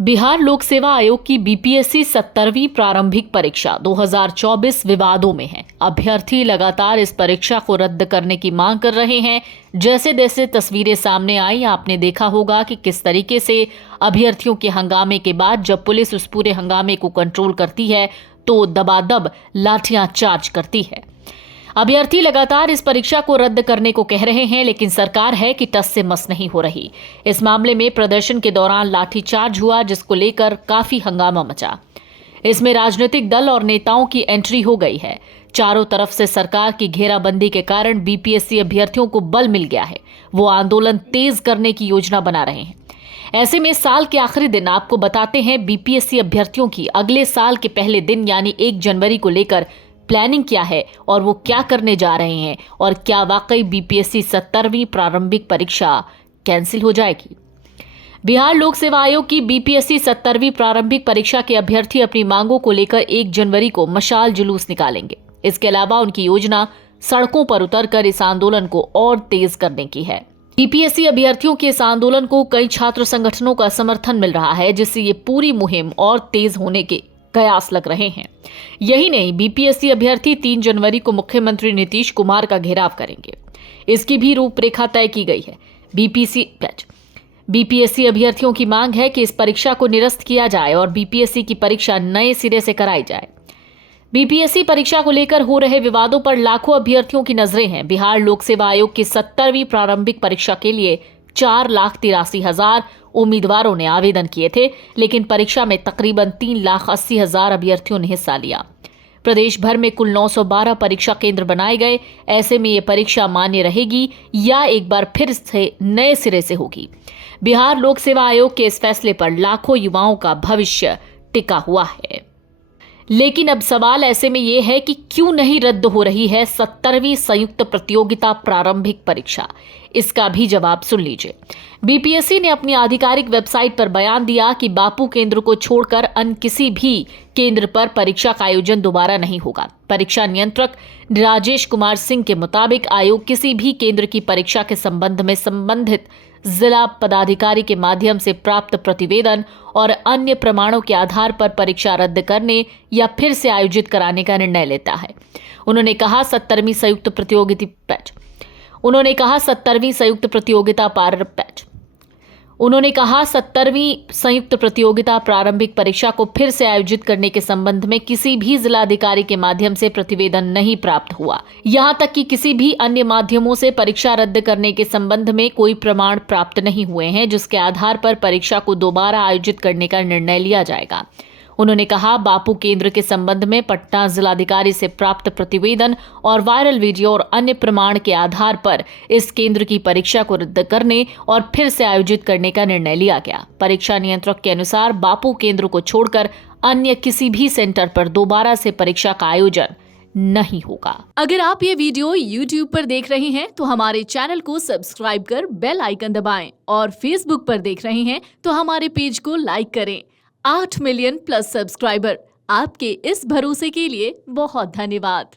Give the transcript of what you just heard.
बिहार लोक सेवा आयोग की बीपीएससी 70वीं प्रारंभिक परीक्षा 2024 विवादों में है। अभ्यर्थी लगातार इस परीक्षा को रद्द करने की मांग कर रहे हैं। जैसे जैसे तस्वीरें सामने आई, आपने देखा होगा कि किस तरीके से अभ्यर्थियों के हंगामे के बाद जब पुलिस उस पूरे हंगामे को कंट्रोल करती है तो दबादब लाठियां चार्ज करती है। अभ्यर्थी लगातार इस परीक्षा को रद्द करने को कह रहे हैं, लेकिन सरकार है कि टस से मस नहीं हो रही। इस मामले में प्रदर्शन के दौरान लाठीचार्ज हुआ, जिसको लेकर काफी हंगामा मचा। इसमें राजनीतिक दल और नेताओं की एंट्री हो गई है। चारों तरफ से सरकार की घेराबंदी के कारण बीपीएससी अभ्यर्थियों को बल मिल गया है। वो आंदोलन तेज करने की योजना बना रहे हैं। ऐसे में साल के आखिरी दिन आपको बताते हैं बीपीएससी अभ्यर्थियों की अगले साल के पहले दिन यानी 1 जनवरी को लेकर प्लानिंग क्या है और वो क्या करने जा रहे हैं, और क्या वाकई बीपीएससी 70वीं प्रारंभिक परीक्षा कैंसिल हो जाएगी। बिहार लोक सेवा आयोग की बीपीएससी 70वीं प्रारंभिक परीक्षा के अभ्यर्थी अपनी मांगों को लेकर 1 जनवरी को मशाल जुलूस निकालेंगे। इसके अलावा उनकी योजना सड़कों पर उतरकर इस आंदोलन को और तेज करने की है। बीपीएससी अभ्यर्थियों के इस आंदोलन को कई छात्र संगठनों का समर्थन मिल रहा है, जिससे ये पूरी मुहिम और तेज होने के कयास लग रहे हैं। यही नहीं, बीपीएससी अभ्यर्थी 3 जनवरी को मुख्यमंत्री नीतीश कुमार का घेराव करेंगे। इसकी भी रूपरेखा तय की गई है। बीपीएससी अभ्यर्थियों की मांग है कि इस परीक्षा को निरस्त किया जाए और बीपीएससी की परीक्षा नए सिरे से कराई जाए। बीपीएससी परीक्षा को लेकर हो रहे विवादों पर लाखों अभ्यर्थियों की नजरें हैं। बिहार लोक सेवा आयोग की 70वीं प्रारंभिक परीक्षा के लिए 4,83,000 उम्मीदवारों ने आवेदन किए थे, लेकिन परीक्षा में तकरीबन 3,80,000 अभ्यर्थियों ने हिस्सा लिया। प्रदेश भर में कुल 912 परीक्षा केंद्र बनाए गए। ऐसे में ये परीक्षा मान्य रहेगी या एक बार फिर से नए सिरे से होगी। बिहार लोक सेवा आयोग के इस फैसले पर लाखों युवाओं का भविष्य टिका हुआ है। लेकिन अब सवाल ऐसे में यह है कि क्यों नहीं रद्द हो रही है 70वीं संयुक्त प्रतियोगिता प्रारंभिक परीक्षा। इसका भी जवाब सुन लीजिए। बीपीएससी ने अपनी आधिकारिक वेबसाइट पर बयान दिया कि बापू केंद्र को छोड़कर अन्य किसी भी केंद्र पर परीक्षा का आयोजन दोबारा नहीं होगा। परीक्षा नियंत्रक राजेश कुमार सिंह के मुताबिक आयोग किसी भी केंद्र की परीक्षा के संबंध में संबंधित जिला पदाधिकारी के माध्यम से प्राप्त प्रतिवेदन और अन्य प्रमाणों के आधार पर परीक्षा रद्द करने या फिर से आयोजित कराने का निर्णय लेता है। उन्होंने कहा 70वीं संयुक्त प्रतियोगिता प्रारंभिक परीक्षा को फिर से आयोजित करने के संबंध में किसी भी जिलाधिकारी के माध्यम से प्रतिवेदन नहीं प्राप्त हुआ। यहां तक कि किसी भी अन्य माध्यमों से परीक्षा रद्द करने के संबंध में कोई प्रमाण प्राप्त नहीं हुए हैं, जिसके आधार पर परीक्षा को दोबारा आयोजित करने का निर्णय लिया जाएगा। उन्होंने कहा बापू केंद्र के संबंध में पटना जिलाधिकारी से प्राप्त प्रतिवेदन और वायरल वीडियो और अन्य प्रमाण के आधार पर इस केंद्र की परीक्षा को रद्द करने और फिर से आयोजित करने का निर्णय लिया गया। परीक्षा नियंत्रक के अनुसार बापू केंद्र को छोड़कर अन्य किसी भी सेंटर पर दोबारा से परीक्षा का आयोजन नहीं होगा। अगर आप ये वीडियो YouTube पर देख रहे हैं तो हमारे चैनल को सब्सक्राइब कर बेल आइकन दबाएं, और Facebook पर देख रहे हैं तो हमारे पेज को लाइक करें। 8 मिलियन प्लस सब्सक्राइबर, आपके इस भरोसे के लिए बहुत धन्यवाद।